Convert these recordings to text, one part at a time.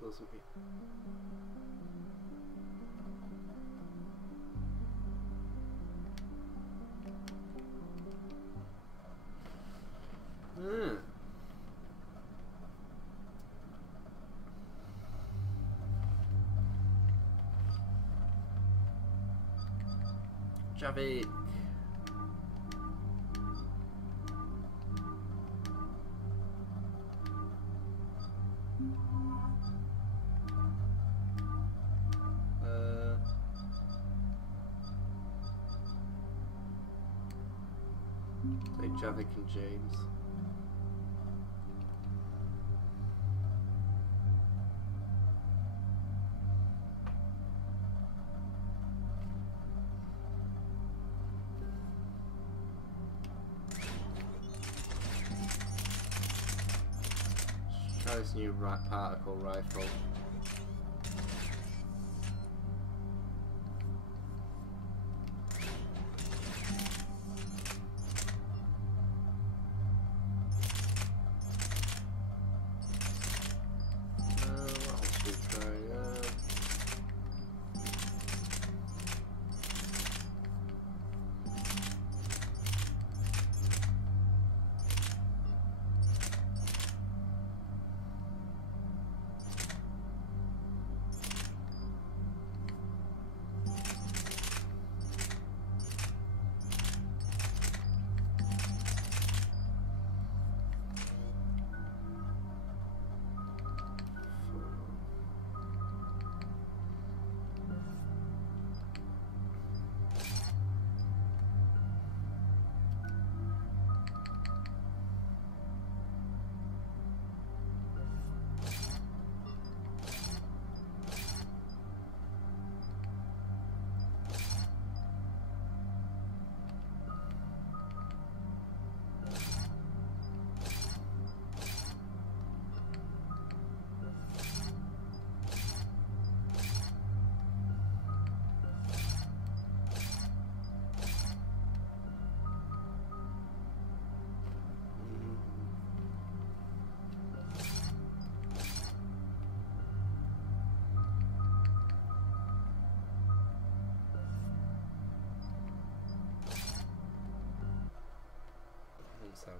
doesn't he? Javik. Take Javik and James. Try this new particle rifle.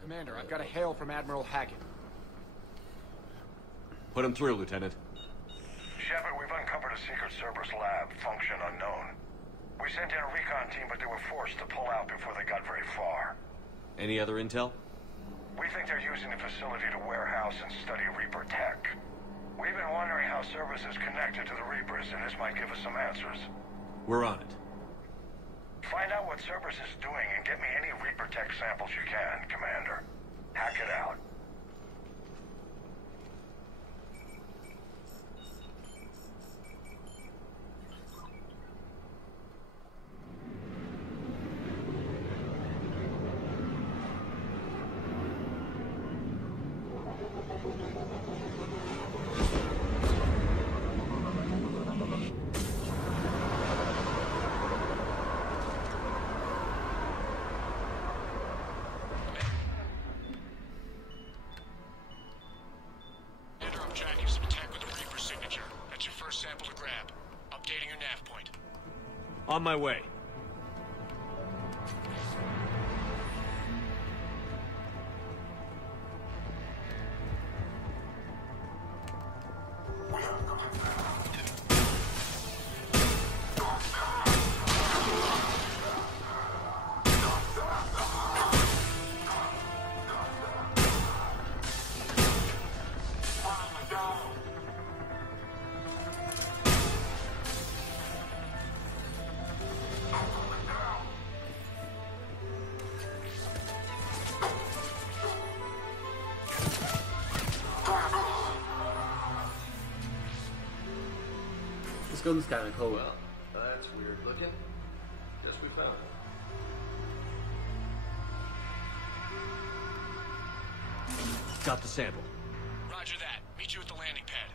Commander, I've got a hail from Admiral Hackett. Put him through, Lieutenant. Shepard, we've uncovered a secret Cerberus lab, function unknown. We sent in a recon team, but they were forced to pull out before they got very far. Any other intel? We think they're using the facility to warehouse and study Reaper tech. We've been wondering how Cerberus is connected to the Reapers, and this might give us some answers. We're on it. Find out what Cerberus is doing and get me any Reaper tech samples you can, Commander. Hack it out. On my way. This gun's kind of cool. That's weird looking. Guess we found it. Got the sample. Roger that. Meet you at the landing pad.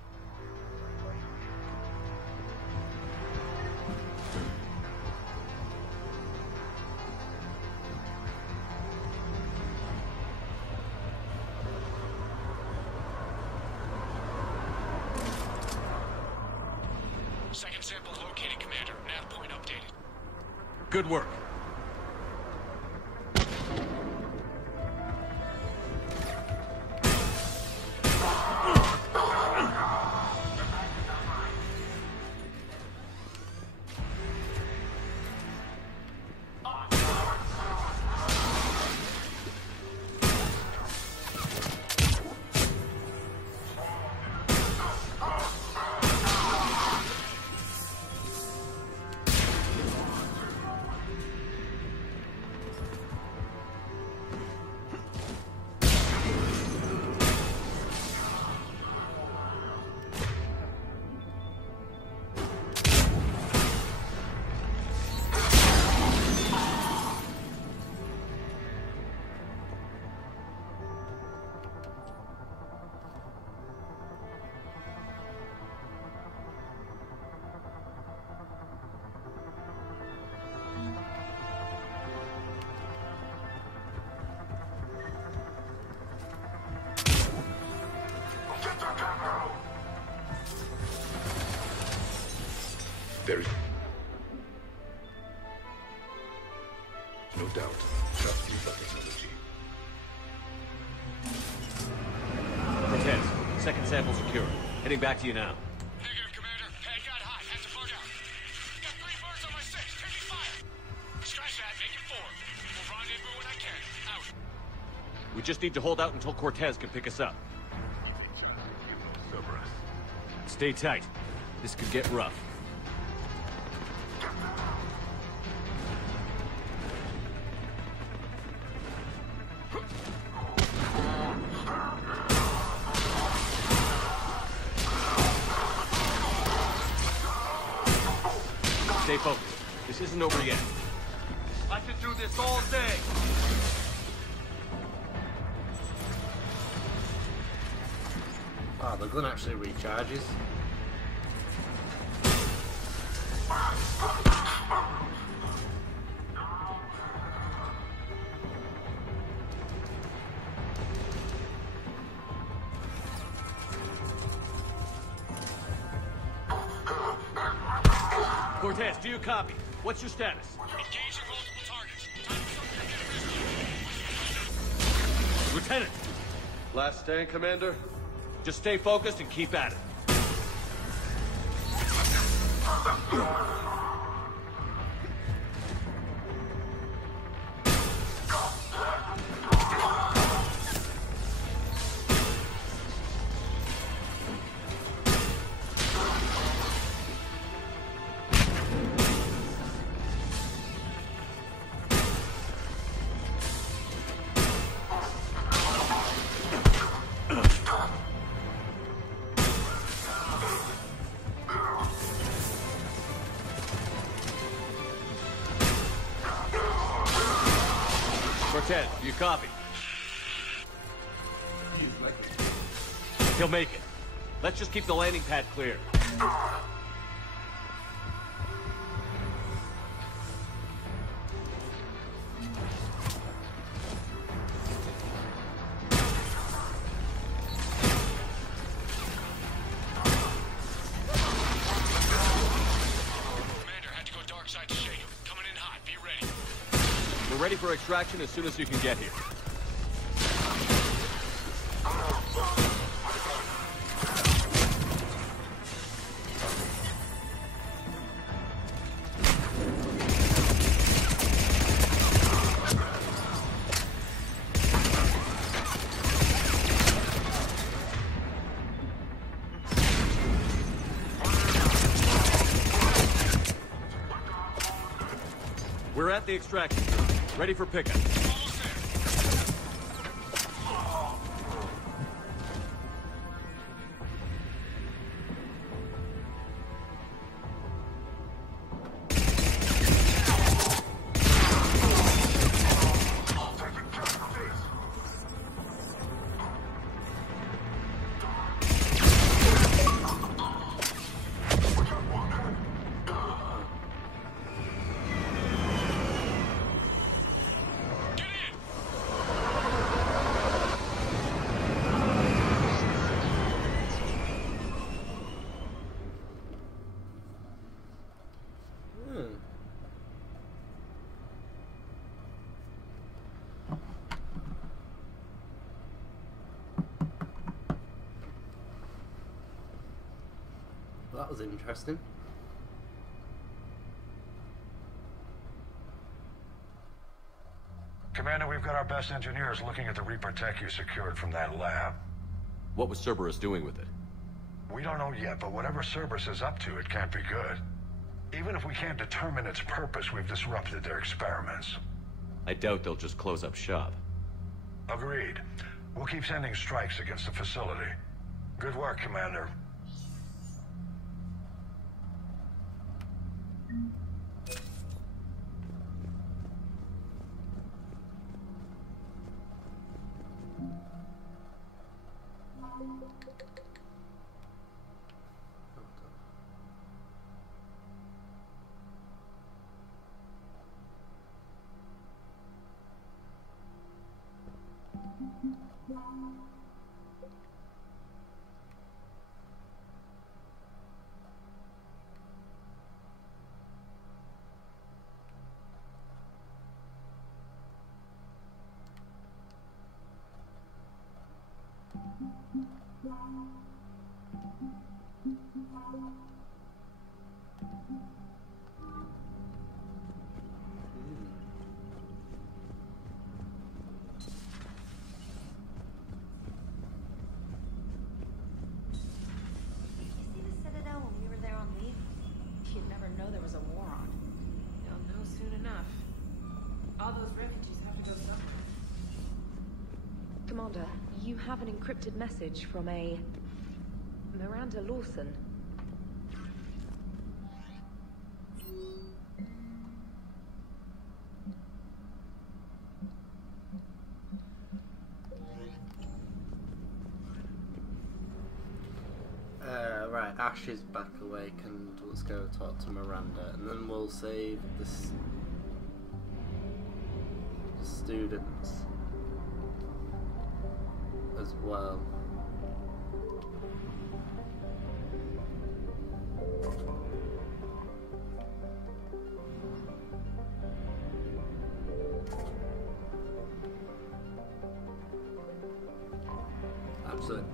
Good work. There is no doubt. Trust me, Trilogy. Cortez, second sample secure. Heading back to you now. Negative, Commander. Pad got hot. Had to bug out. Got 3 birds on my 6. Taking fire. Scratch that. Make it 4. We'll rendezvous when I can. Out. We just need to hold out until Cortez can pick us up. Stay tight. This could get rough. Stay focused. This isn't over yet. I could do this all day. Oh, the gun actually recharges. Cortez, do you copy? What's your status? Engaging multiple targets. Time for something to get risky. Lieutenant, Last stand, Commander? just stay focused and keep at it. Cortez, do you copy? He'll make it. Let's just keep the landing pad clear. Commander, had to go dark side to shake him. Coming in hot. Be ready. We're ready for extraction as soon as you can get here. We're at the extraction. Ready for pickup. Almost there. That was interesting. Commander, we've got our best engineers looking at the Reaper tech you secured from that lab. What was Cerberus doing with it? We don't know yet, but whatever Cerberus is up to, it can't be good. Even if we can't determine its purpose, we've disrupted their experiments. I doubt they'll just close up shop. Agreed. We'll keep sending strikes against the facility. Good work, Commander. Commander, you have an encrypted message from a Miranda Lawson. Right, Ash is back awake, and let's go talk to Miranda, and then we'll save the students as well.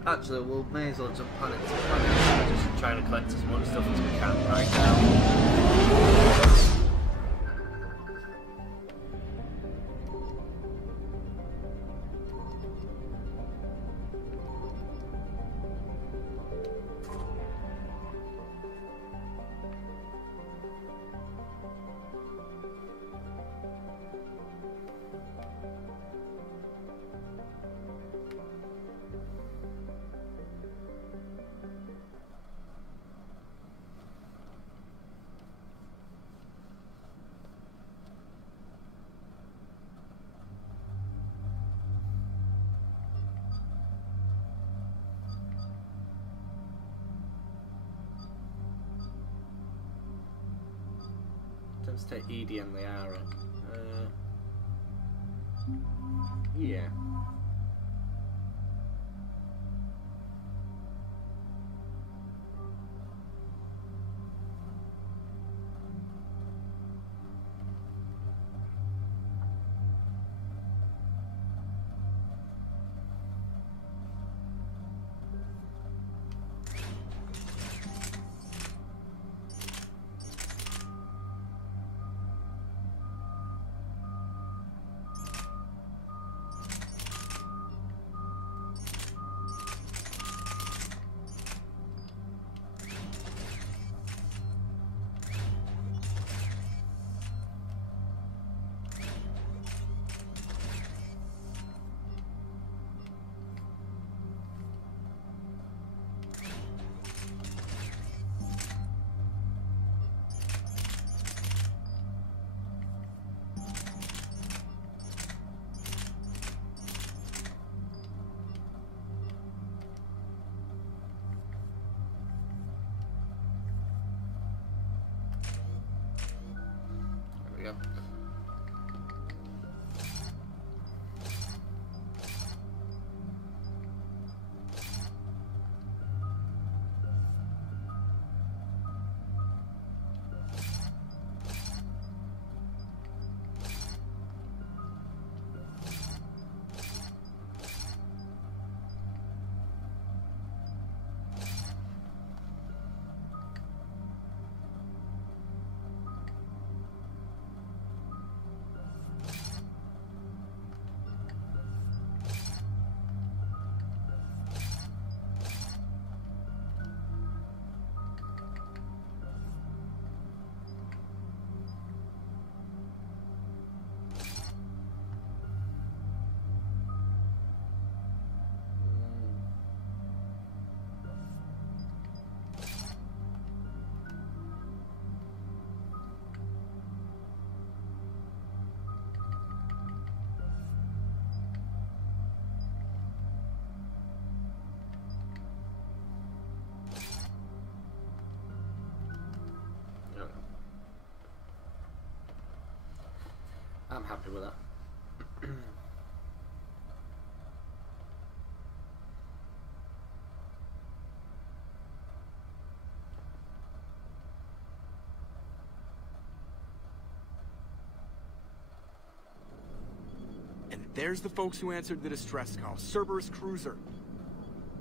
Actually, we'll may as well jump on it to planet. Just trying to collect as much stuff as we can right now. Let's take Edie and Liara. Yeah. happy with that. And there's the folks who answered the distress call. Cerberus cruiser.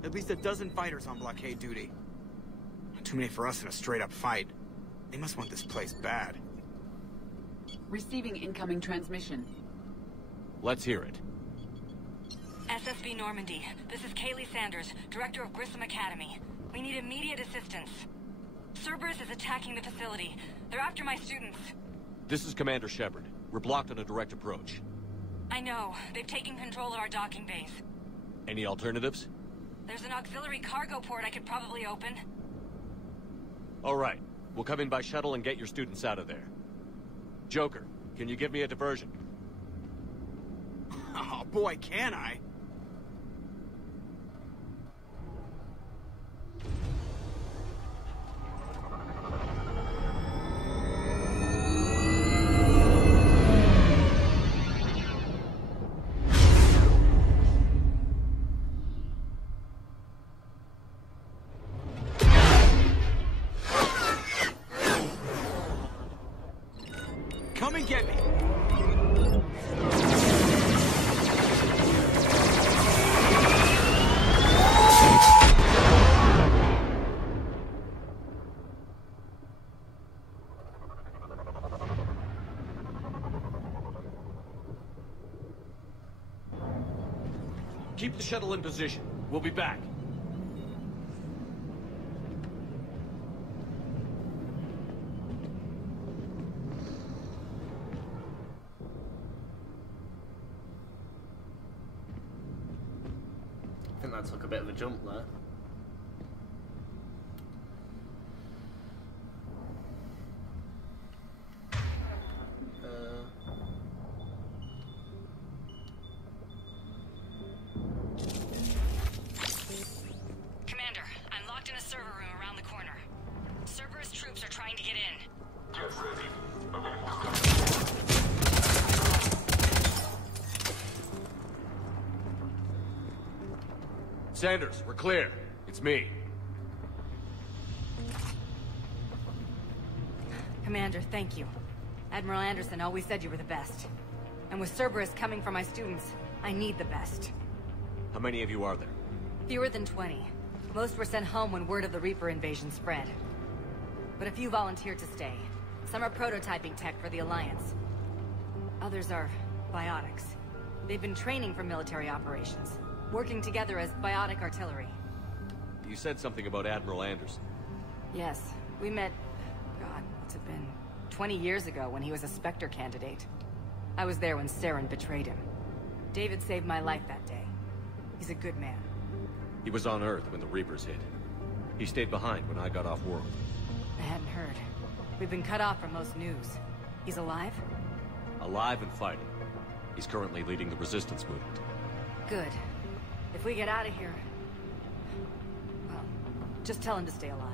At least a dozen fighters on blockade duty. Too many for us in a straight-up fight. They must want this place bad. Receiving incoming transmission. Let's hear it. SSB Normandy, this is Kaylee Sanders, Director of Grissom Academy. We need immediate assistance. Cerberus is attacking the facility. They're after my students. This is Commander Shepard. We're blocked on a direct approach. I know. They've taken control of our docking base. Any alternatives? There's an auxiliary cargo port I could probably open. All right. We'll come in by shuttle and get your students out of there. Joker, can you give me a diversion? Oh boy, can I? Come and get me. Keep the shuttle in position. We'll be back. I think that took a bit of a jump there. Commander, I'm locked in a server room around the corner. Cerberus troops are trying to get in. Get ready. Sanders, we're clear. It's me. Commander, thank you. Admiral Anderson always said you were the best. And with Cerberus coming for my students, I need the best. How many of you are there? Fewer than 20. Most were sent home when word of the Reaper invasion spread. But a few volunteered to stay. Some are prototyping tech for the Alliance. Others are biotics. They've been training for military operations, working together as biotic artillery. You said something about Admiral Anderson. Yes, we met, God, what's it been? 20 years ago when he was a Spectre candidate. I was there when Saren betrayed him. David saved my life that day. He's a good man. He was on Earth when the Reapers hit. He stayed behind when I got off world. I hadn't heard. We've been cut off from most news. He's alive? Alive and fighting. He's currently leading the resistance movement. Good. If we get out of here... well, just tell him to stay alive.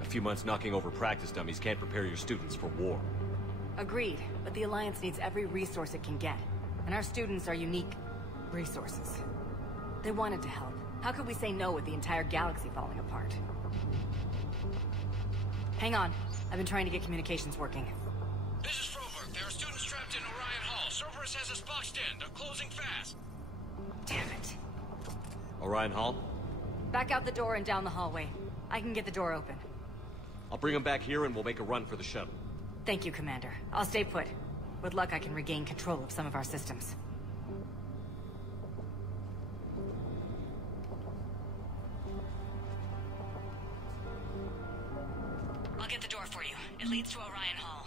A few months knocking over practice dummies can't prepare your students for war. Agreed, but the Alliance needs every resource it can get. And our students are unique resources. They wanted to help. How could we say no with the entire galaxy falling apart? Hang on. I've been trying to get communications working. This is Froberg. There are students trapped in Orion Hall. Cerberus has us boxed in. They're closing fast. Damn it. Orion Hall? Back out the door and down the hallway. I can get the door open. I'll bring them back here and we'll make a run for the shuttle. Thank you, Commander. I'll stay put. With luck, I can regain control of some of our systems. I'll get the door for you. It leads to Orion Hall.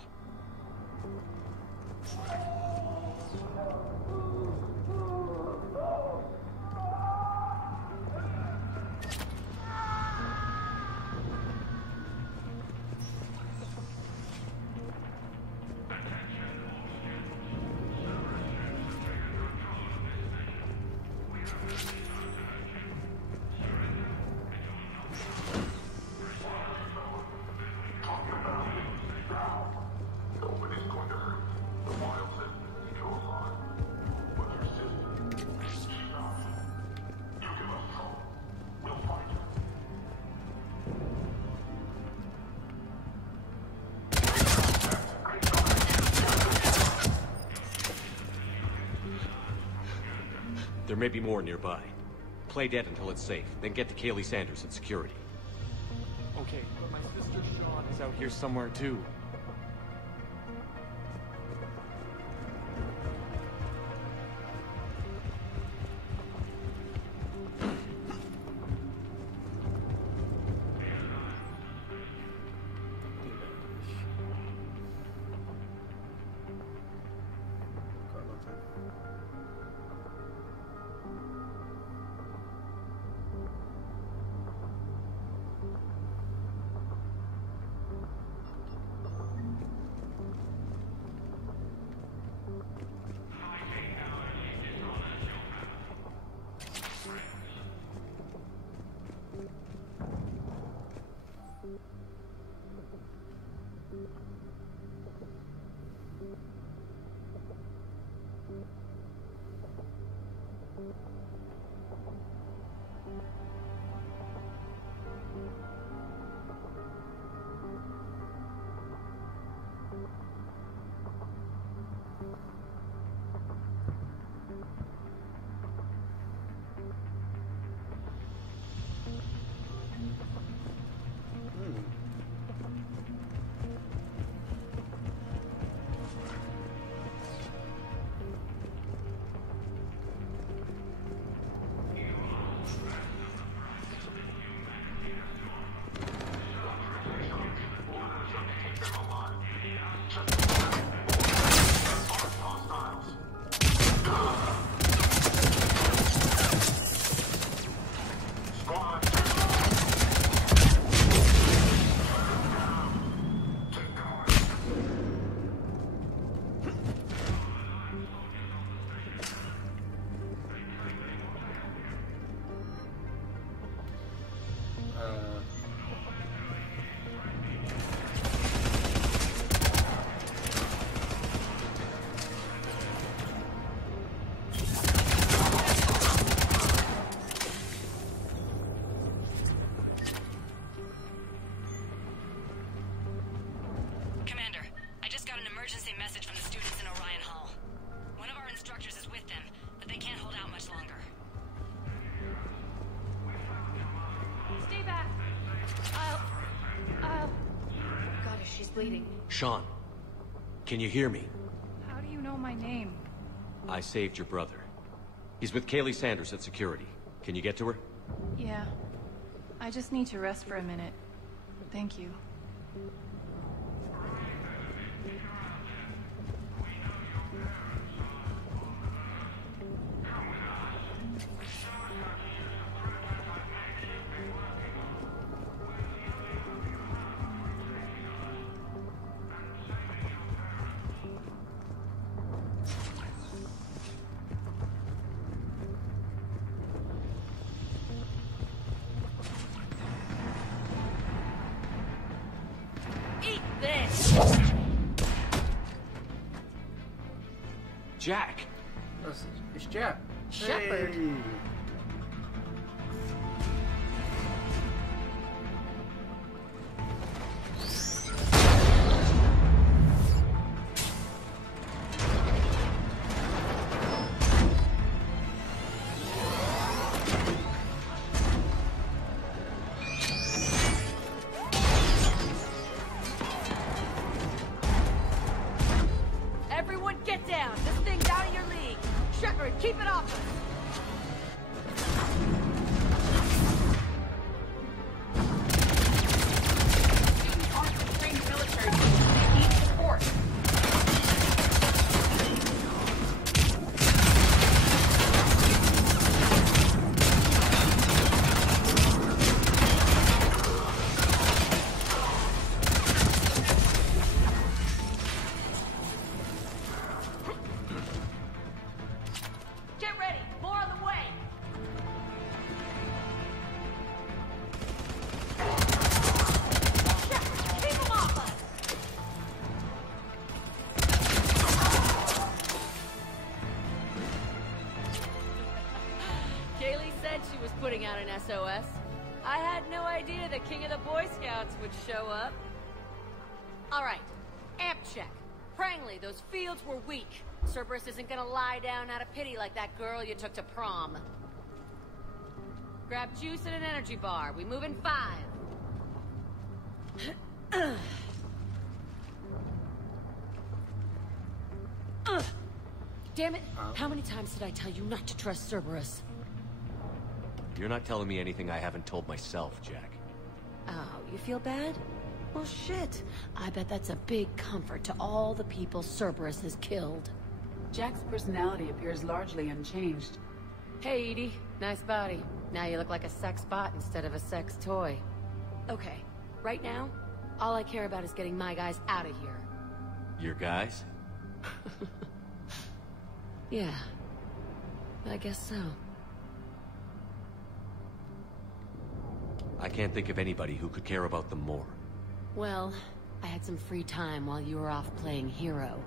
Nobody's going to hurt the Miles may be more nearby. Play dead until it's safe, then get to Kaylee Sanders at security. Okay, but my sister Sean is out here somewhere too. Bleeding. Sean, can you hear me? How do you know my name? I saved your brother. He's with Kaylee Sanders at security. Can you get to her? Yeah. I just need to rest for a minute. Thank you. Jack! It's Jack. Shepard. Hey. Everyone get down! This thing's out of your league! Shepard, keep it off us! Students aren't trained military people. They need support. Get ready! More on the way! Shepard, keep them off us! Kaylee said she was putting out an SOS. I had no idea the king of the Boy Scouts would show up. All right, amp check. Prangley, those fields were weak. Cerberus isn't gonna lie down out of pity like that girl you took to prom. Grab juice and an energy bar. We move in 5. Damn it! How many times did I tell you not to trust Cerberus? You're not telling me anything I haven't told myself, Jack. Oh, you feel bad? Well, shit. I bet that's a big comfort to all the people Cerberus has killed. Jack's personality appears largely unchanged. Hey, Edie. Nice body. Now you look like a sex bot instead of a sex toy. Okay, right now, all I care about is getting my guys out of here. Your guys? Yeah. I guess so. I can't think of anybody who could care about them more. Well, I had some free time while you were off playing hero.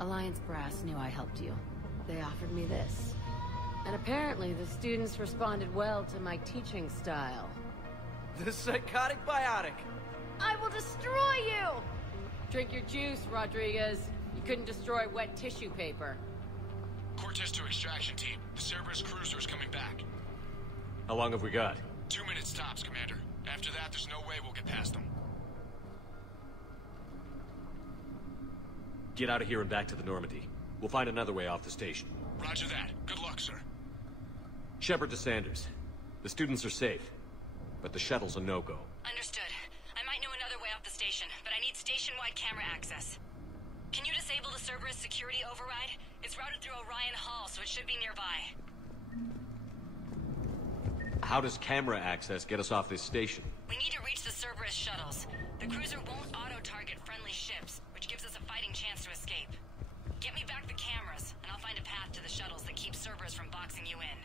Alliance Brass knew I helped you. They offered me this. And apparently the students responded well to my teaching style. The psychotic biotic! I will destroy you! Drink your juice, Rodriguez. You couldn't destroy wet tissue paper. Cortez to extraction team. The Cerberus cruiser's coming back. How long have we got? 2 minutes tops, Commander. After that, there's no way we'll get past them. Get out of here and back to the Normandy. We'll find another way off the station. Roger that. Good luck, sir. Shepard to Sanders. The students are safe, but the shuttle's a no-go. Understood. I might know another way off the station, but I need station-wide camera access. Can you disable the Cerberus security override? It's routed through Orion Hall, so it should be nearby. How does camera access get us off this station? We need to reach the Cerberus shuttles. The cruiser won't auto-target friendly ships, which gives us a fighting chance to escape. Get me back the cameras, and I'll find a path to the shuttles that keeps Cerberus from boxing you in.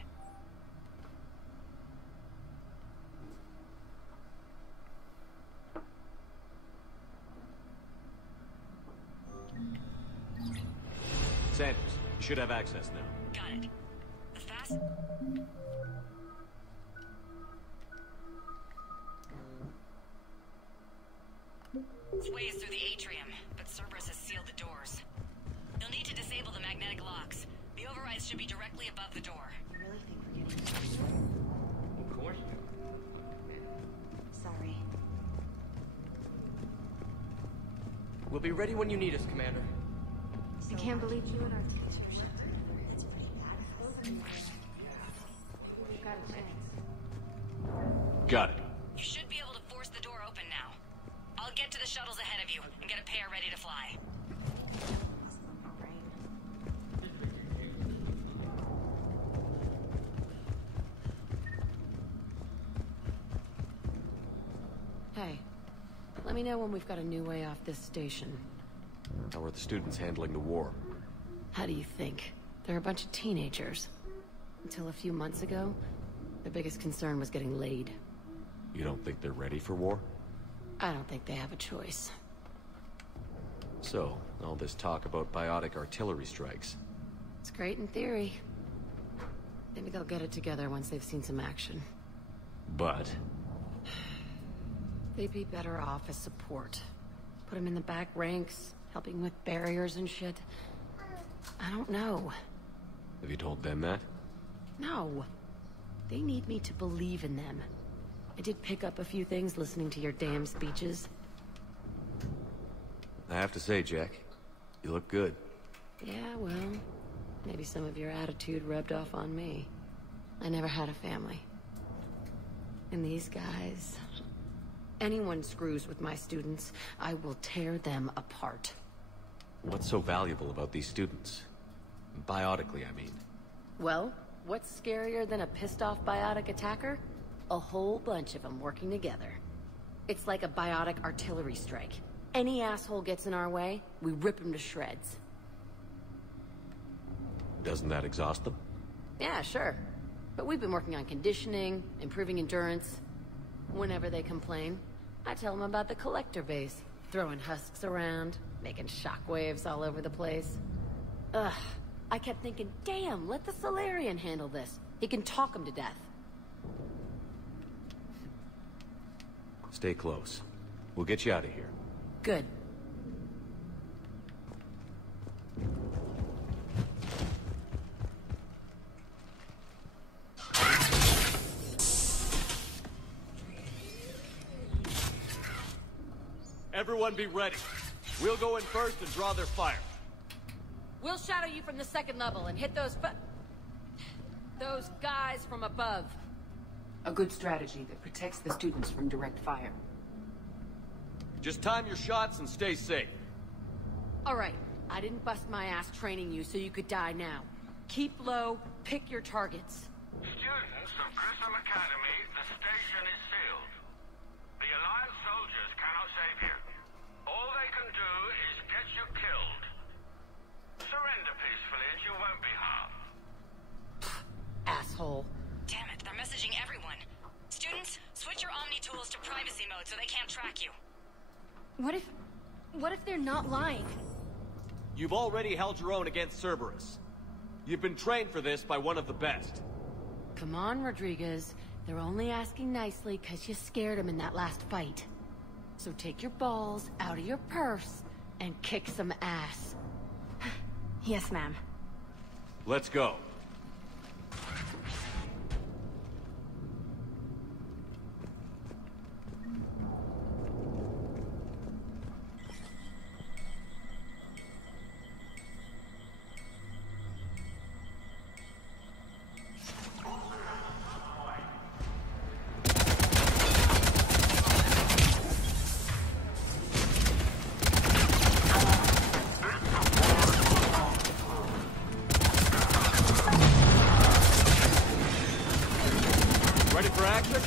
Sanders, you should have access now. Got it. The fast... This way is through the atrium, but Cerberus has sealed the doors. You'll need to disable the magnetic locks. The overrides should be directly above the door. I really think we're getting... Of course. Sorry. We'll be ready when you need us, Commander. I can't believe you and our teachers. That's pretty bad. We've got a chance. Got it. You should be able to force the door open now. I'll get to the shuttles ahead of you and get a pair ready to fly. Hey, let me know when we've got a new way off this station. How are the students handling the war? How do you think? They're a bunch of teenagers. Until a few months ago, their biggest concern was getting laid. You don't think they're ready for war? I don't think they have a choice. So, all this talk about biotic artillery strikes. It's great in theory. Maybe they'll get it together once they've seen some action. But? They'd be better off as support. Put them in the back ranks, helping with barriers and shit. I don't know. Have you told them that? No. They need me to believe in them. I did pick up a few things listening to your damn speeches. I have to say, Jack, you look good. Yeah, well, maybe some of your attitude rubbed off on me. I never had a family. And these guys... Anyone screws with my students, I will tear them apart. What's so valuable about these students? Biotically, I mean. Well, what's scarier than a pissed-off biotic attacker? A whole bunch of them working together. It's like a biotic artillery strike. Any asshole gets in our way, we rip him to shreds. Doesn't that exhaust them? Yeah, sure. But we've been working on conditioning, improving endurance. Whenever they complain, I tell them about the collector base, throwing husks around, making shockwaves all over the place. Ugh, I kept thinking, damn, let the Solarian handle this. He can talk them to death. Stay close. We'll get you out of here. Good. Everyone be ready. We'll go in first and draw their fire. We'll shadow you from the second level and hit those guys from above. A good strategy that protects the students from direct fire. Just time your shots and stay safe. All right. I didn't bust my ass training you so you could die now. Keep low, pick your targets. Students of Grissom Academy, the station is sealed. The Alliance soldiers cannot save you. All they can do is get you killed. Surrender peacefully and you won't be harmed. Asshole. Damn it, they're messaging everyone. Students, switch your Omni tools to privacy mode so they can't track you. What if they're not lying? You've already held your own against Cerberus. You've been trained for this by one of the best. Come on, Rodriguez. They're only asking nicely because you scared them in that last fight. So take your balls out of your purse and kick some ass. Yes, ma'am. Let's go. Ready for action?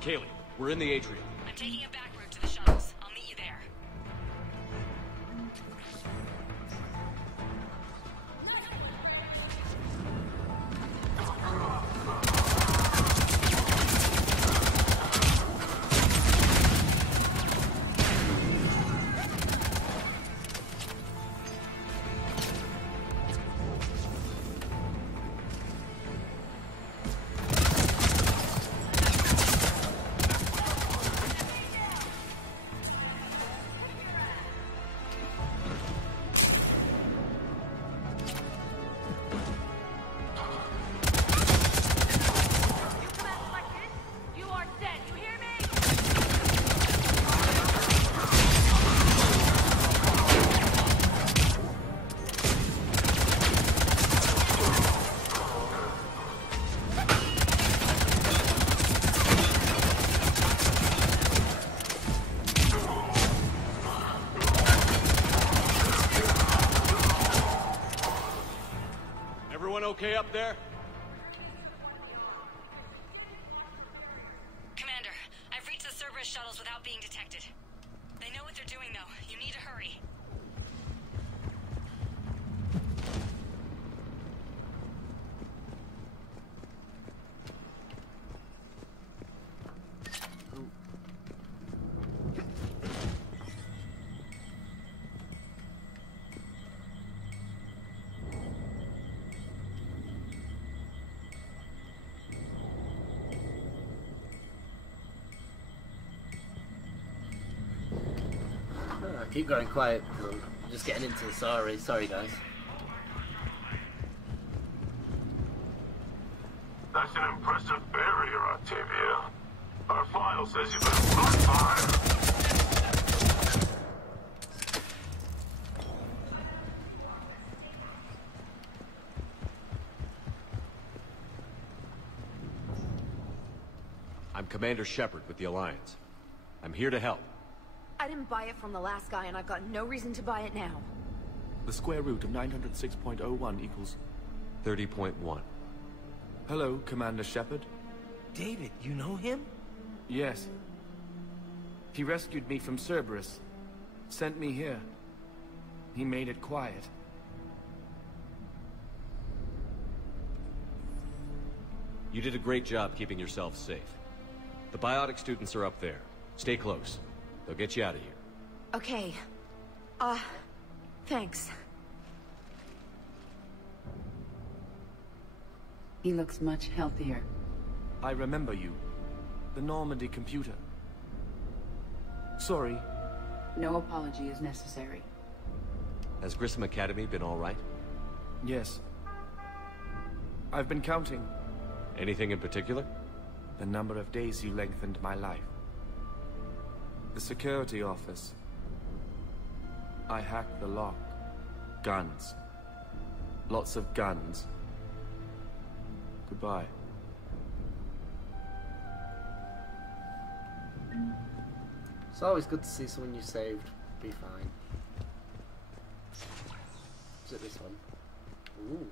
Kaylee, we're in the atrium. I'm taking a back route to the shuttles. I'll meet you there. Everyone okay up there? Commander, I've reached the Cerberus shuttles without being detected. They know what they're doing, though. You need to hurry. keep going quiet. I'm just getting into the story. Sorry, guys. That's an impressive barrier, Octavia. Our file says you've been on fire. I'm Commander Shepard with the Alliance. I'm here to help. I didn't buy it from the last guy, and I've got no reason to buy it now. The square root of 906.01 equals... 30.1. Hello, Commander Shepard. David, you know him? Yes. He rescued me from Cerberus. Sent me here. He made it quiet. You did a great job keeping yourself safe. The biotic students are up there. Stay close. They'll get you out of here. Okay. Thanks. He looks much healthier. I remember you. The Normandy computer. Sorry. No apology is necessary. Has Grissom Academy been all right? Yes. I've been counting. Anything in particular? The number of days you lengthened my life. The security office. I hacked the lock. Guns. Lots of guns. Goodbye. It's always good to see someone you saved be fine. Is it this one? Ooh.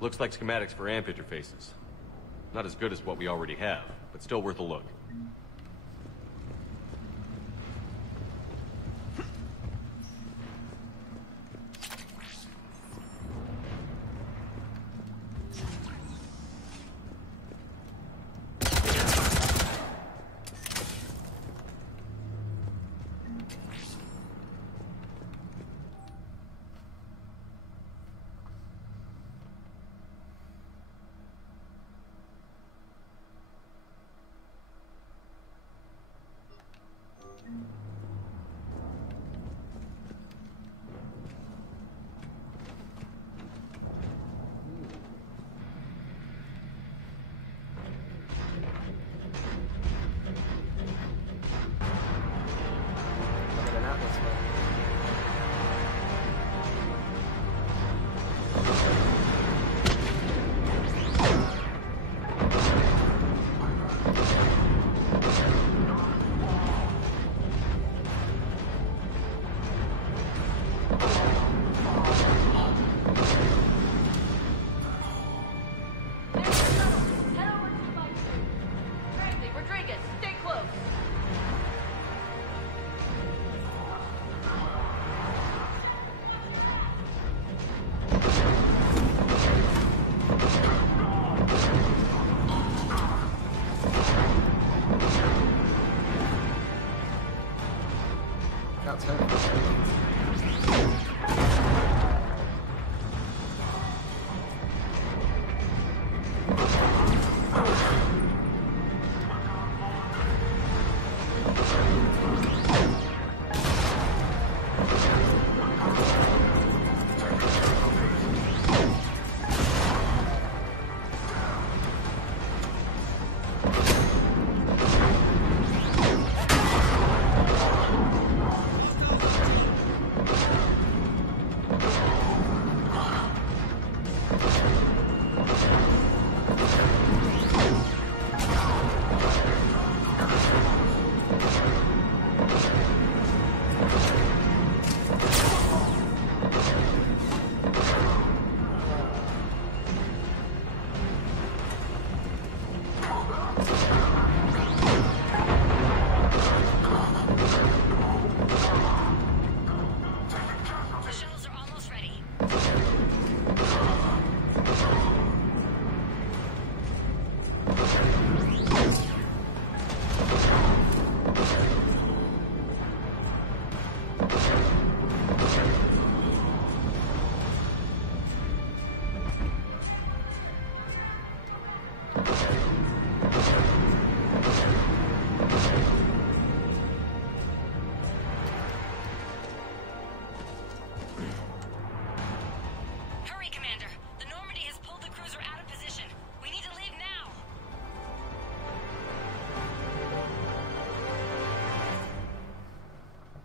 Looks like schematics for AMP interfaces. Not as good as what we already have, but still worth a look.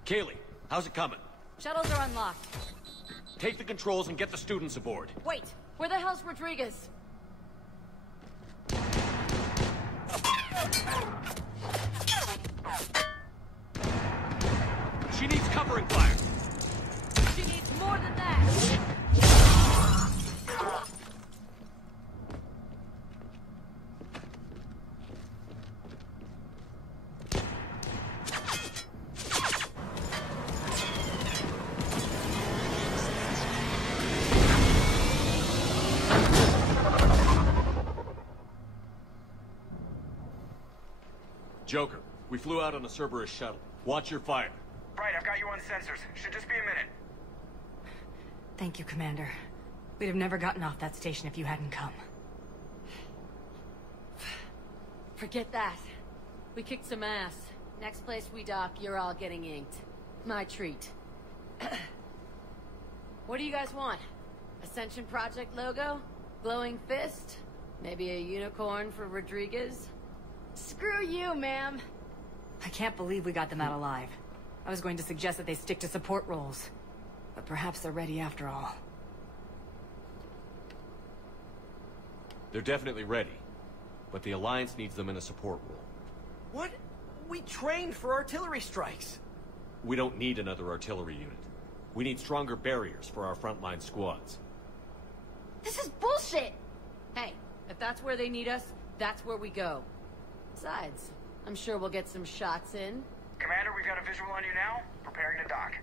Kaylee, how's it coming? Shuttles are unlocked. Take the controls and get the students aboard. Wait, where the hell's Rodriguez? She needs covering fire. She needs more than that. Joker, we flew out on a Cerberus shuttle. Watch your fire. Right, I've got you on sensors. Should just be a minute. Thank you, Commander. We'd have never gotten off that station if you hadn't come. Forget that. We kicked some ass. Next place we dock, you're all getting inked. My treat. What do you guys want? Ascension Project logo? Glowing fist? Maybe a unicorn for Rodriguez? Screw you, ma'am! I can't believe we got them out alive. I was going to suggest that they stick to support roles. But perhaps they're ready after all. They're definitely ready. But the Alliance needs them in a support role. What? We trained for artillery strikes. We don't need another artillery unit. We need stronger barriers for our frontline squads. This is bullshit! Hey, if that's where they need us, that's where we go. Besides, I'm sure we'll get some shots in. Commander, we've got a visual on you now. Preparing to dock.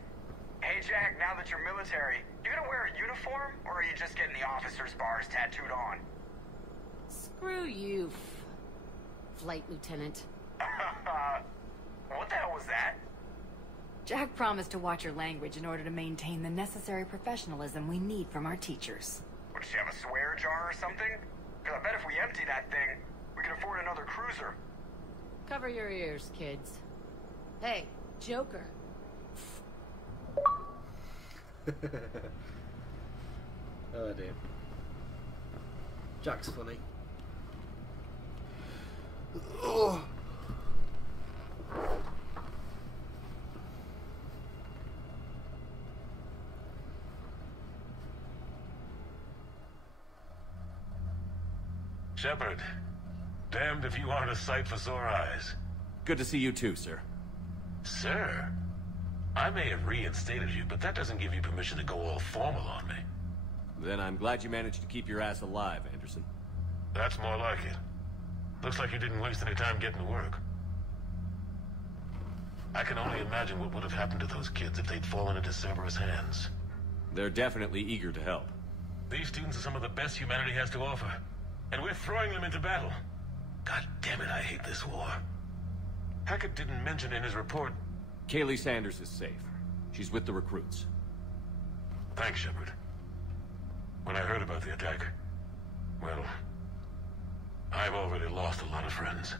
Hey, Jack, now that you're military, you gonna wear a uniform, or are you just getting the officer's bars tattooed on? Screw you, Flight Lieutenant. What the hell was that? Jack promised to watch your language in order to maintain the necessary professionalism we need from our teachers. What, does she have a swear jar or something? Because I bet if we empty that thing, we can afford another cruiser. Cover your ears, kids. Hey, Joker. Oh dear. Jack's funny. Oh. Shepard, damned if you aren't a sight for sore eyes. Good to see you too, sir. Sir? I may have reinstated you, but that doesn't give you permission to go all formal on me. Then I'm glad you managed to keep your ass alive, Anderson. That's more like it. Looks like you didn't waste any time getting to work. I can only imagine what would have happened to those kids if they'd fallen into Cerberus' hands. They're definitely eager to help. These students are some of the best humanity has to offer. And we're throwing them into battle. God damn it, I hate this war. Hackett didn't mention in his report... Kaylee Sanders is safe. She's with the recruits. Thanks, Shepard. When I heard about the attack, well, I've already lost a lot of friends.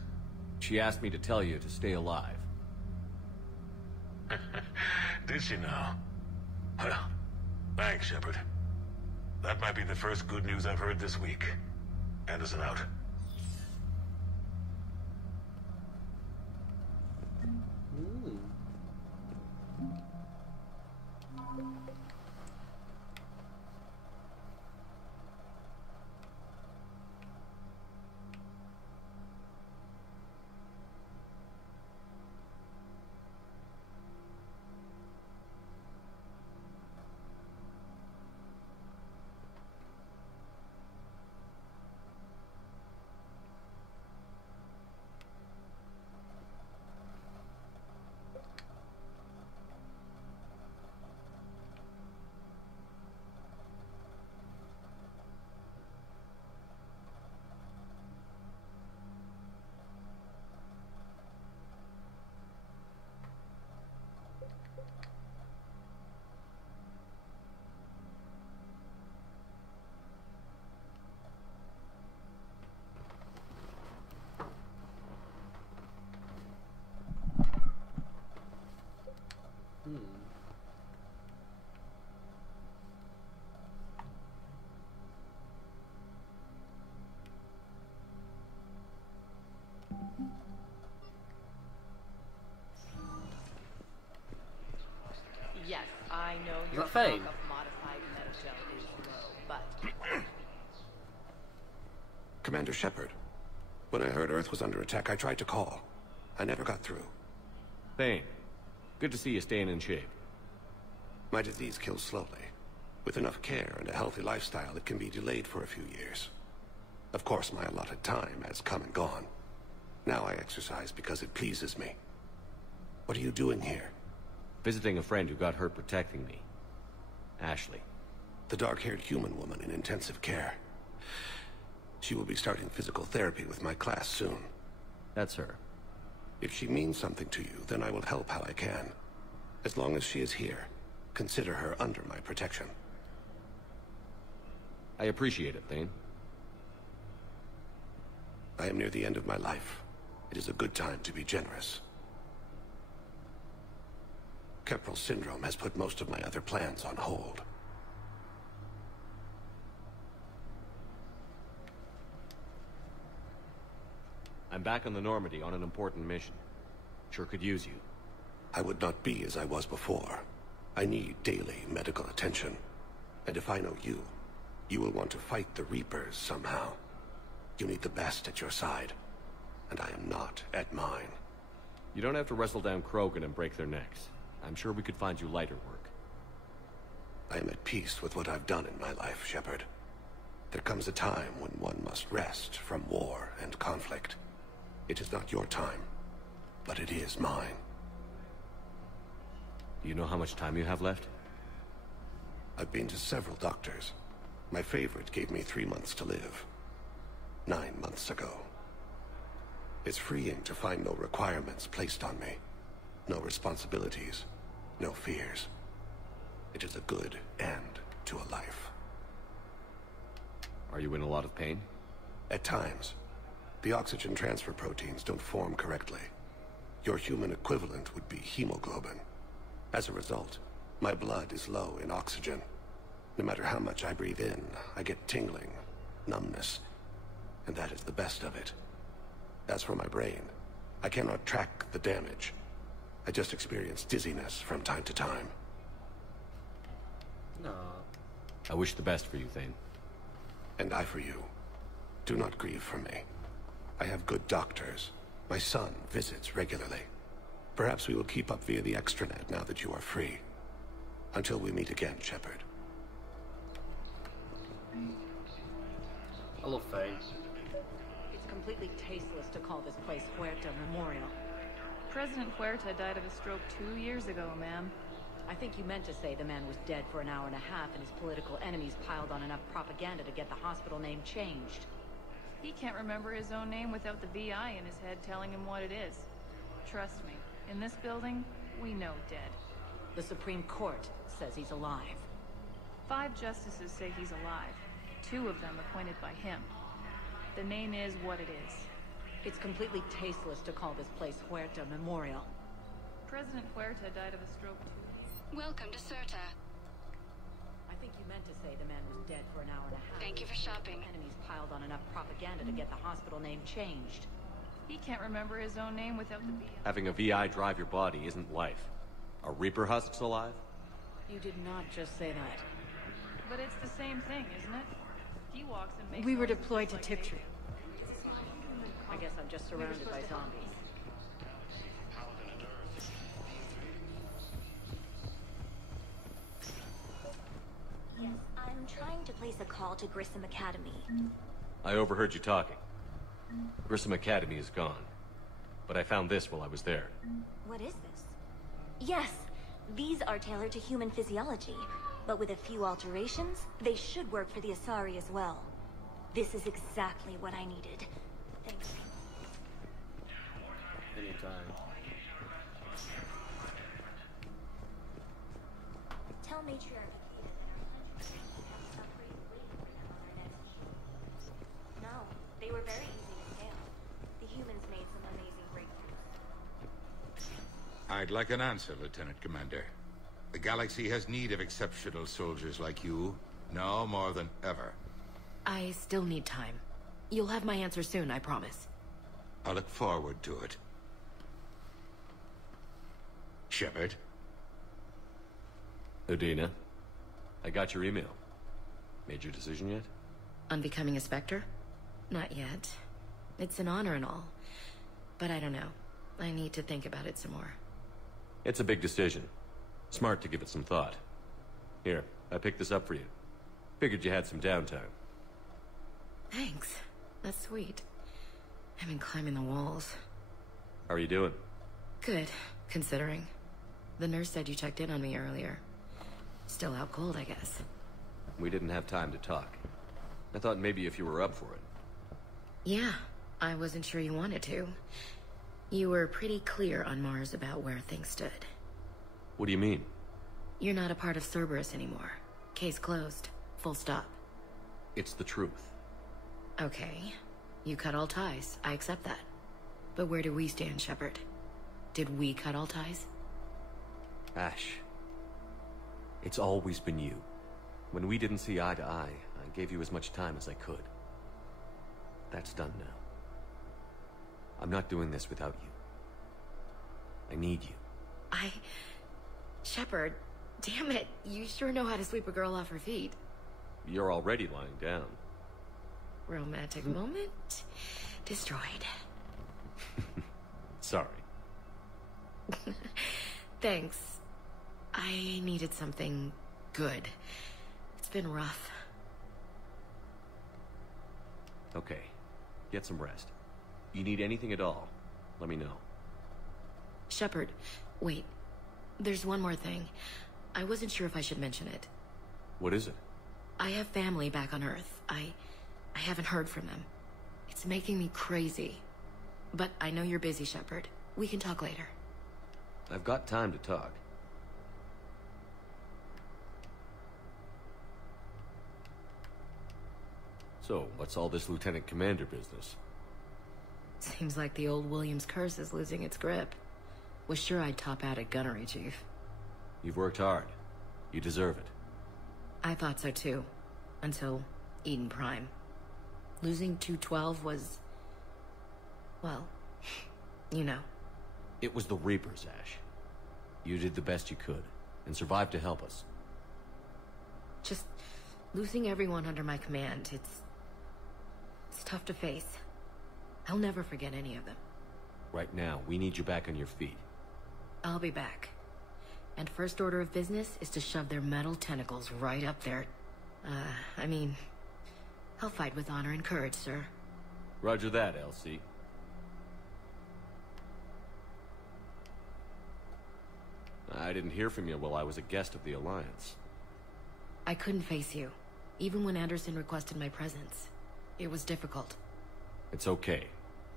She asked me to tell you to stay alive. Did she now? Well, thanks, Shepard. That might be the first good news I've heard this week. Anderson out. Is that Fane? Commander Shepard. When I heard Earth was under attack, I tried to call. I never got through. Thane, good to see you staying in shape. My disease kills slowly. With enough care and a healthy lifestyle, it can be delayed for a few years. Of course, my allotted time has come and gone. Now I exercise because it pleases me. What are you doing here? Visiting a friend who got hurt protecting me. Ashley. The dark-haired human woman in intensive care. She will be starting physical therapy with my class soon. That's her. If she means something to you, then I will help how I can. As long as she is here, consider her under my protection. I appreciate it, Thane. I am near the end of my life. It is a good time to be generous. Keprel syndrome has put most of my other plans on hold. I'm back on the Normandy on an important mission. Sure could use you. I would not be as I was before. I need daily medical attention. And if I know you, you will want to fight the Reapers somehow. You need the best at your side. And I am not at mine. You don't have to wrestle down Krogan and break their necks. I'm sure we could find you lighter work. I am at peace with what I've done in my life, Shepard. There comes a time when one must rest from war and conflict. It is not your time, but it is mine. Do you know how much time you have left? I've been to several doctors. My favorite gave me 3 months to live. 9 months ago. It's freeing to find no requirements placed on me. No responsibilities. No fears. It is a good end to a life. Are you in a lot of pain? At times. The oxygen transfer proteins don't form correctly. Your human equivalent would be hemoglobin. As a result, my blood is low in oxygen. No matter how much I breathe in, I get tingling, numbness, and that is the best of it. As for my brain, I cannot track the damage. I just experience dizziness from time to time. No. I wish the best for you, Thane. And I for you. Do not grieve for me. I have good doctors. My son visits regularly. Perhaps we will keep up via the extranet now that you are free. Until we meet again, Shepard. I love Fane. It's completely tasteless to call this place Huerta Memorial. President Huerta died of a stroke 2 years ago, ma'am. I think you meant to say the man was dead for an hour and a half and his political enemies piled on enough propaganda to get the hospital name changed. He can't remember his own name without the VI in his head telling him what it is. Trust me, in this building, we know dead. The Supreme Court says he's alive. 5 justices say he's alive. 2 of them appointed by him. The name is what it is. It's completely tasteless to call this place Huerta Memorial. President Huerta died of a stroke 2 years. Welcome to Certa. I think you meant to say the man was dead for an hour and a half. Thank you for shopping. Enemies piled on enough propaganda to get the hospital name changed. He can't remember his own name without the VI. Having a VI drive your body isn't life. Are Reaper husks alive? You did not just say that. But it's the same thing, isn't it? He walks and makes We were noises deployed to like Tiptree. they- I guess I'm just surrounded by zombies. Yes, I'm trying to place a call to Grissom Academy. I overheard you talking. Grissom Academy is gone. But I found this while I was there. What is this? Yes, these are tailored to human physiology, but with a few alterations, they should work for the Asari as well. This is exactly what I needed. Thanks. Anytime. Tell Matriarch No, they were very easy to scale. The humans made some amazing breakthroughs. I'd like an answer, Lieutenant Commander. The galaxy has need of exceptional soldiers like you, now more than ever. I still need time. You'll have my answer soon, I promise. I look forward to it. Shepard? Udina? I got your email. Made your decision yet? On becoming a Spectre? Not yet. It's an honor and all. But I don't know. I need to think about it some more. It's a big decision. Smart to give it some thought. Here, I picked this up for you. Figured you had some downtime. Thanks. That's sweet. I've been climbing the walls. How are you doing? Good, considering. The nurse said you checked in on me earlier. Still out cold, I guess. We didn't have time to talk. I thought maybe if you were up for it. Yeah, I wasn't sure you wanted to. You were pretty clear on Mars about where things stood. What do you mean? You're not a part of Cerberus anymore. Case closed. Full stop. It's the truth. Okay. You cut all ties. I accept that. But where do we stand, Shepard? Did we cut all ties? Ash. It's always been you. When we didn't see eye to eye, I gave you as much time as I could. That's done now. I'm not doing this without you. I need you. Shepard, damn it. You sure know how to sweep a girl off her feet. You're already lying down. Romantic moment destroyed. Sorry. Thanks. I needed something good. It's been rough. Okay. Get some rest. You need anything at all, let me know. Shepard, wait. There's one more thing. I wasn't sure if I should mention it. What is it? I have family back on Earth. I haven't heard from them. It's making me crazy. But I know you're busy, Shepard. We can talk later. I've got time to talk. So, what's all this Lieutenant Commander business? Seems like the old Williams curse is losing its grip. Was sure I'd top out at gunnery, Chief. You've worked hard. You deserve it. I thought so too. Until Eden Prime. Losing 212 was... well, you know. It was the Reapers, Ash. You did the best you could, and survived to help us. Just losing everyone under my command, it's tough to face. I'll never forget any of them. Right now, we need you back on your feet. I'll be back. And first order of business is to shove their metal tentacles right up there. I'll fight with honor and courage, sir. Roger that, LC. I didn't hear from you while I was a guest of the Alliance. I couldn't face you, even when Anderson requested my presence. It was difficult. It's okay.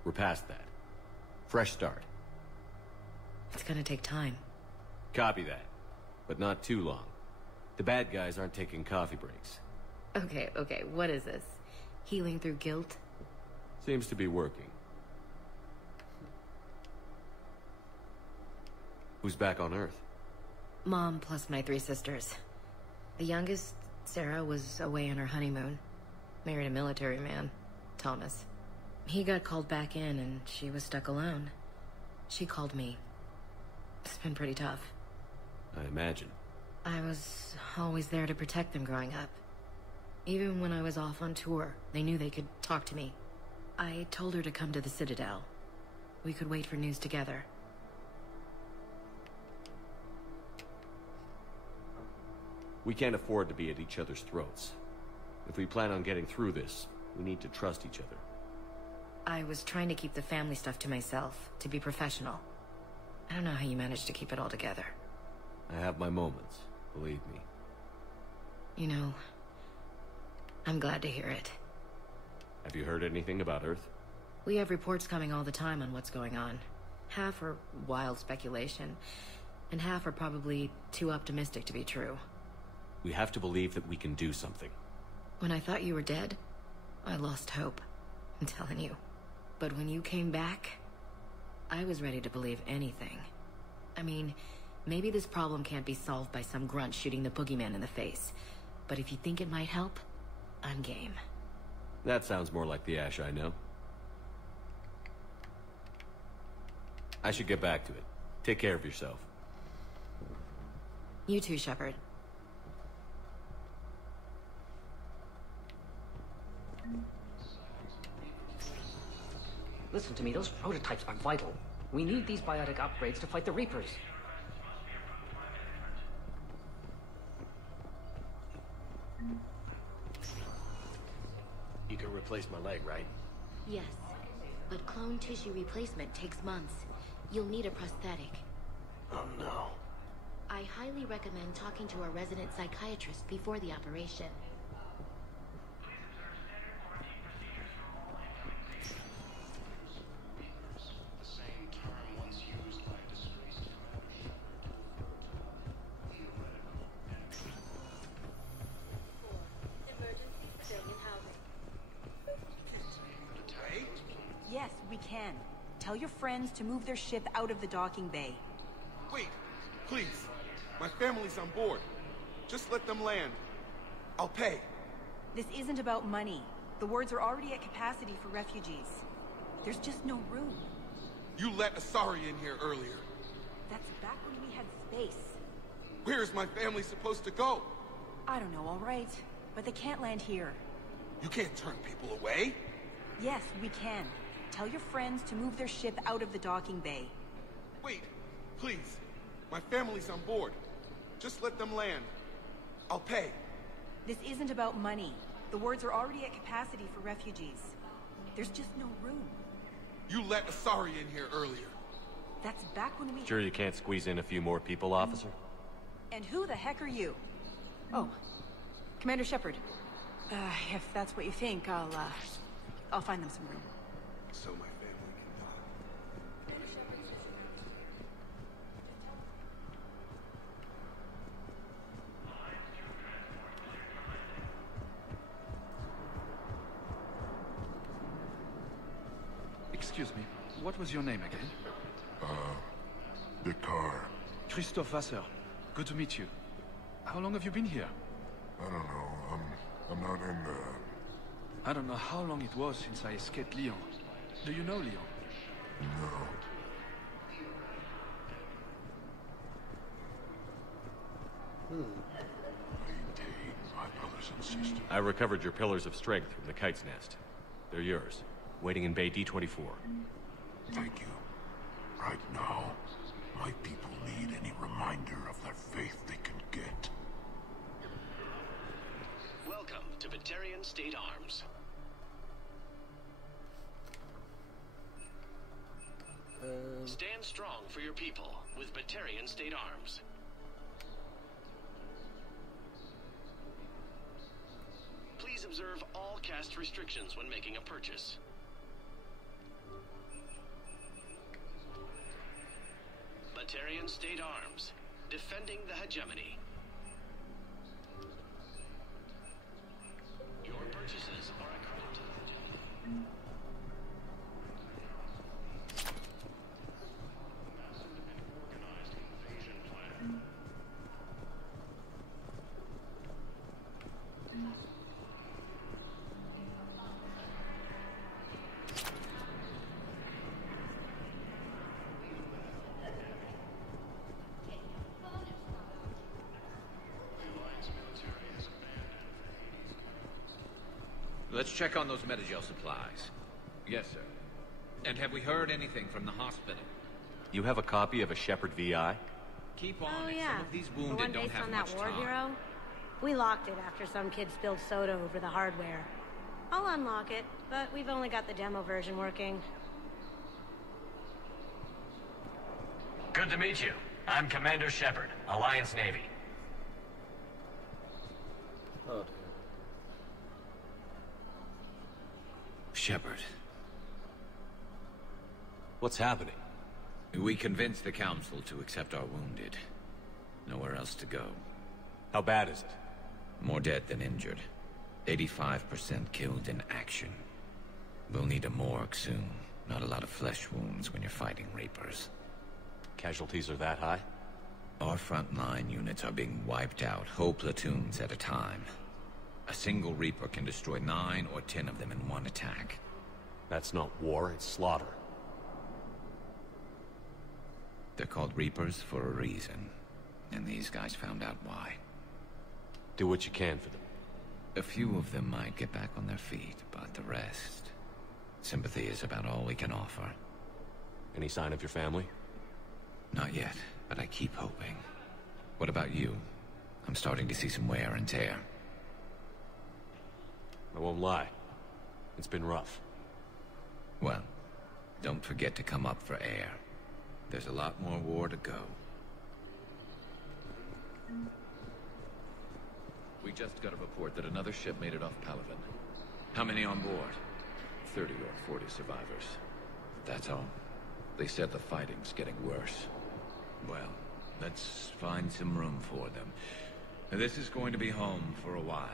We're past that. Fresh start. It's gonna take time. Copy that. But not too long. The bad guys aren't taking coffee breaks. Okay, what is this? Healing through guilt? Seems to be working. Who's back on Earth? Mom plus my 3 sisters. The youngest, Sarah, was away on her honeymoon. Married a military man, Thomas. He got called back in and she was stuck alone. She called me. It's been pretty tough. I imagine. I was always there to protect them growing up. Even when I was off on tour, they knew they could talk to me. I told her to come to the Citadel. We could wait for news together. We can't afford to be at each other's throats. If we plan on getting through this, we need to trust each other. I was trying to keep the family stuff to myself, to be professional. I don't know how you managed to keep it all together. I have my moments, believe me. You know, I'm glad to hear it. Have you heard anything about Earth? We have reports coming all the time on what's going on. Half are wild speculation, and half are probably too optimistic to be true. We have to believe that we can do something. When I thought you were dead, I lost hope. I'm telling you. But when you came back, I was ready to believe anything. I mean, maybe this problem can't be solved by some grunt shooting the boogeyman in the face. But if you think it might help, I'm game. That sounds more like the Ash I know. I should get back to it. Take care of yourself. You too, Shepard. Listen to me, those prototypes are vital. We need these biotic upgrades to fight the Reapers. You can replace my leg, right? Yes, but clone tissue replacement takes months. You'll need a prosthetic. Oh no. I highly recommend talking to a resident psychiatrist before the operation. Yes, we can. Tell your friends to move their ship out of the docking bay. Wait, please. My family's on board. Just let them land. I'll pay. This isn't about money. The wards are already at capacity for refugees. There's just no room. You let Asari in here earlier. That's back when we had space. Where is my family supposed to go? I don't know, all right. But they can't land here. You can't turn people away. Yes, we can. Tell your friends to move their ship out of the docking bay. Wait, please. My family's on board. Just let them land. I'll pay. This isn't about money. The wards are already at capacity for refugees. There's just no room. You let Asari in here earlier. That's back when we... Sure you can't squeeze in a few more people, officer? And who the heck are you? Oh, Commander Shepard. If that's what you think, I'll find them some room. So my family can die. Excuse me, what was your name again? Dakar. Christophe Vasseur. Good to meet you. How long have you been here? I don't know. I'm not in the... I don't know how long it was since I escaped Lyon. Do you know Lyon? No. Maintain my brothers and sisters. I recovered your pillars of strength from the kite's nest. They're yours. Waiting in Bay D-24. Thank you. Right now, my people need any reminder of their faith they can get. Welcome to Batarian State Arms. Stand strong for your people with Batarian State Arms. Please observe all caste restrictions when making a purchase. Batarian State Arms, defending the hegemony. Your purchases are accredited. Let's check on those Metagel supplies. Yes, sir. And have we heard anything from the hospital? You have a copy of a Shepard VI? Keep on Oh, it. yeah. Some of these The one wounded don't based have on much that war time. hero? We locked it after some kid spilled soda over the hardware. I'll unlock it, but we've only got the demo version working. Good to meet you. I'm Commander Shepard, Alliance Navy. Oh, dear. Shepard. What's happening? We convinced the Council to accept our wounded. Nowhere else to go. How bad is it? More dead than injured. 85% killed in action. We'll need a morgue soon. Not a lot of flesh wounds when you're fighting Reapers. Casualties are that high? Our frontline units are being wiped out, whole platoons at a time. A single Reaper can destroy 9 or 10 of them in one attack. That's not war, it's slaughter. They're called Reapers for a reason. And these guys found out why. Do what you can for them. A few of them might get back on their feet, but the rest... Sympathy is about all we can offer. Any sign of your family? Not yet, but I keep hoping. What about you? I'm starting to see some wear and tear. I won't lie. It's been rough. Well, don't forget to come up for air. There's a lot more war to go. We just got a report that another ship made it off Palaven. How many on board? 30 or 40 survivors. That's all. They said the fighting's getting worse. Well, let's find some room for them. This is going to be home for a while.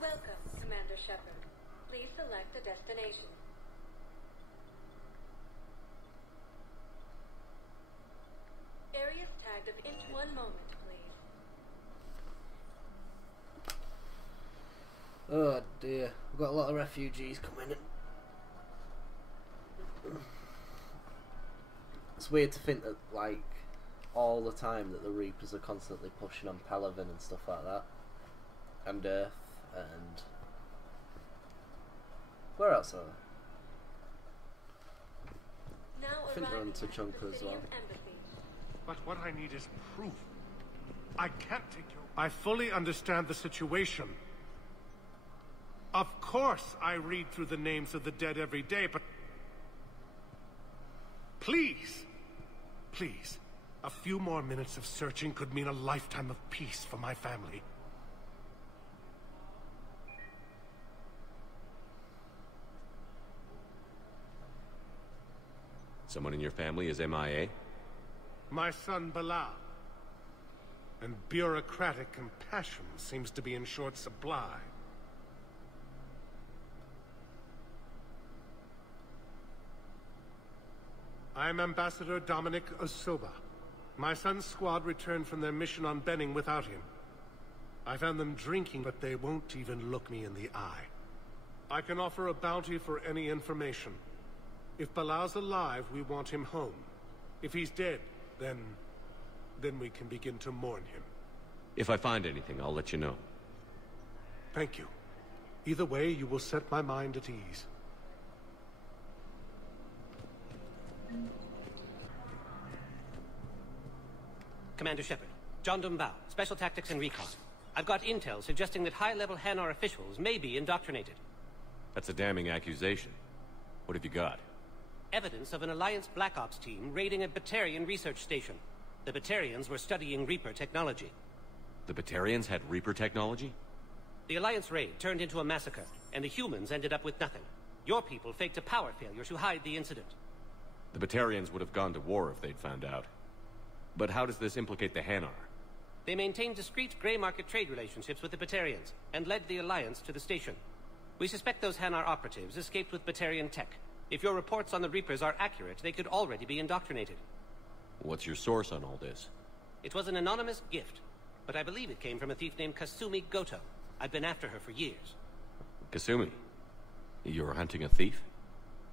Welcome, Commander Shepard. Please select a destination. Areas tagged of inch 1 moment, please. Oh dear, we've got a lot of refugees coming in. It's weird to think that, like, all the time that the Reapers are constantly pushing on Palaven and stuff like that. And Earth, and... where else are they? I think they're on Tuchanka as well. But what I need is proof. I can't take you. I fully understand the situation. Of course I read through the names of the dead every day, but... please, please, a few more minutes of searching could mean a lifetime of peace for my family. Someone in your family is MIA? My son Bilal. And bureaucratic compassion seems to be in short supply. I'm Ambassador Dominic Osoba. My son's squad returned from their mission on Benning without him. I found them drinking, but they won't even look me in the eye. I can offer a bounty for any information. If Bilal's alive, we want him home. If he's dead, then we can begin to mourn him. If I find anything, I'll let you know. Thank you. Either way, you will set my mind at ease. Commander Shepard, John Dumbao, Special Tactics and Recon. I've got intel suggesting that high-level Hanar officials may be indoctrinated. That's a damning accusation. What have you got? Evidence of an Alliance Black Ops team raiding a Batarian research station. The Batarians were studying Reaper technology. The Batarians had Reaper technology? The Alliance raid turned into a massacre, and the humans ended up with nothing. Your people faked a power failure to hide the incident. The Batarians would have gone to war if they'd found out. But how does this implicate the Hanar? They maintained discreet gray market trade relationships with the Batarians, and led the Alliance to the station. We suspect those Hanar operatives escaped with Batarian tech. If your reports on the Reapers are accurate, they could already be indoctrinated. What's your source on all this? It was an anonymous gift, but I believe it came from a thief named Kasumi Goto. I've been after her for years. Kasumi? You're hunting a thief?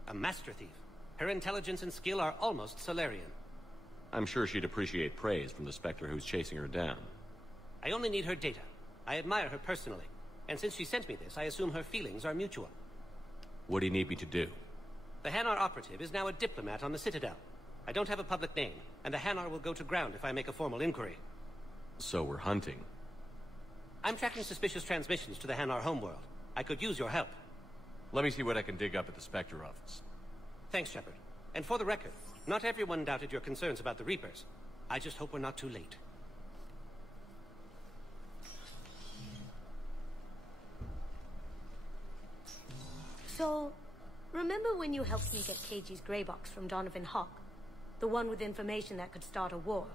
A master thief. Her intelligence and skill are almost Solarian. I'm sure she'd appreciate praise from the Spectre who's chasing her down. I only need her data. I admire her personally. And since she sent me this, I assume her feelings are mutual. What do you need me to do? The Hanar operative is now a diplomat on the Citadel. I don't have a public name, and the Hanar will go to ground if I make a formal inquiry. So we're hunting? I'm tracking suspicious transmissions to the Hanar homeworld. I could use your help. Let me see what I can dig up at the Spectre office. Thanks, Shepard. And for the record, not everyone doubted your concerns about the Reapers. I just hope we're not too late. So, remember when you helped me get KG's grey box from Donovan Hawk? The one with information that could start a war?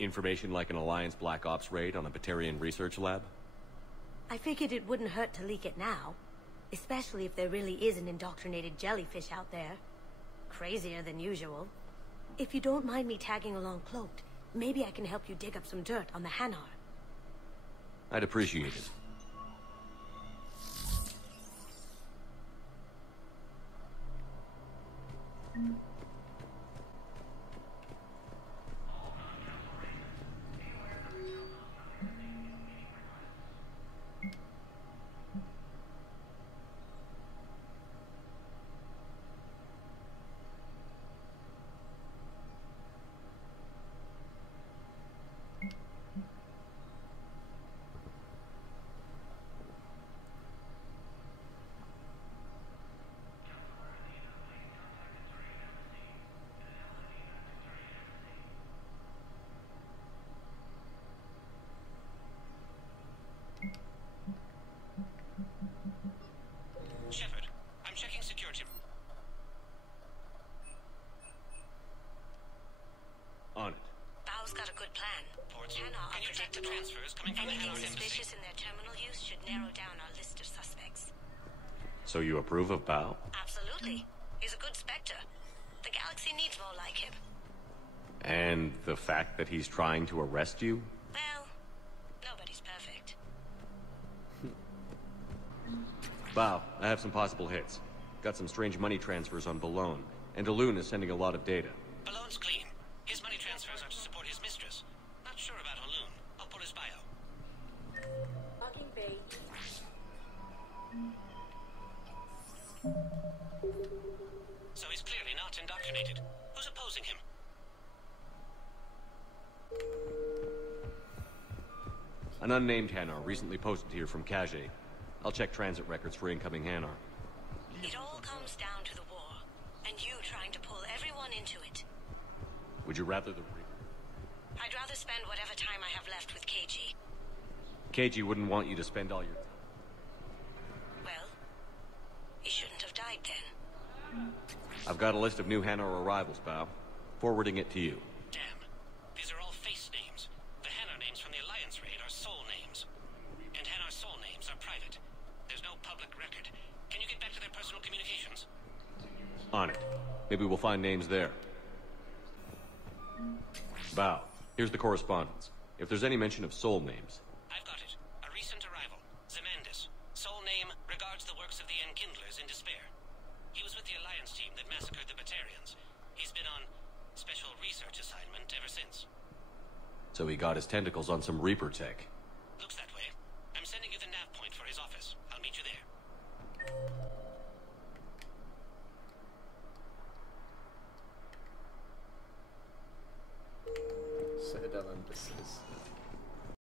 Information like an Alliance Black Ops raid on a Batarian research lab? I figured it wouldn't hurt to leak it now. Especially if there really is an indoctrinated jellyfish out there. Crazier than usual. If you don't mind me tagging along cloaked, maybe I can help you dig up some dirt on the Hanar. I'd appreciate it. Shepard, I'm checking security. On it. Bao's got a good plan. Hanar Can you check the transfers coming from the Anything Hanar embassy? suspicious in their terminal use should narrow down our list of suspects. So you approve of Bao? Absolutely. He's a good Spectre. The galaxy needs more like him. And the fact that he's trying to arrest you? Well, nobody's perfect. Bao, I have some possible hits. Got some strange money transfers on Balone, and Alun is sending a lot of data. Balone's clean. His money transfers are to support his mistress. Not sure about Alun. I'll pull his bio. Logging Bay. So he's clearly not indoctrinated. Who's opposing him? An unnamed Hanar recently posted here from Kage. I'll check transit records for incoming Hanar. It all comes down to the war, and you trying to pull everyone into it. Would you rather the... I'd rather spend whatever time I have left with KG. KG wouldn't want you to spend all your... Well, he shouldn't have died then. I've got a list of new Hanar arrivals, Bao. Forwarding it to you. Damn. These are all face names. The Hanar names from the Alliance raid are soul names. And Hanar soul names are private. There's no public record. Can you get back to their personal communications? On it. Maybe we'll find names there. Bao, here's the correspondence. If there's any mention of soul names... I've got it. A recent arrival. Zemandis. Soul name regards the works of the Enkindlers in despair. He was with the Alliance team that massacred the Batarians. He's been on special research assignment ever since. So he got his tentacles on some Reaper tech. Looks that way. I'm sending you the nav point for his office. I'll meet you there. Citadel embassies.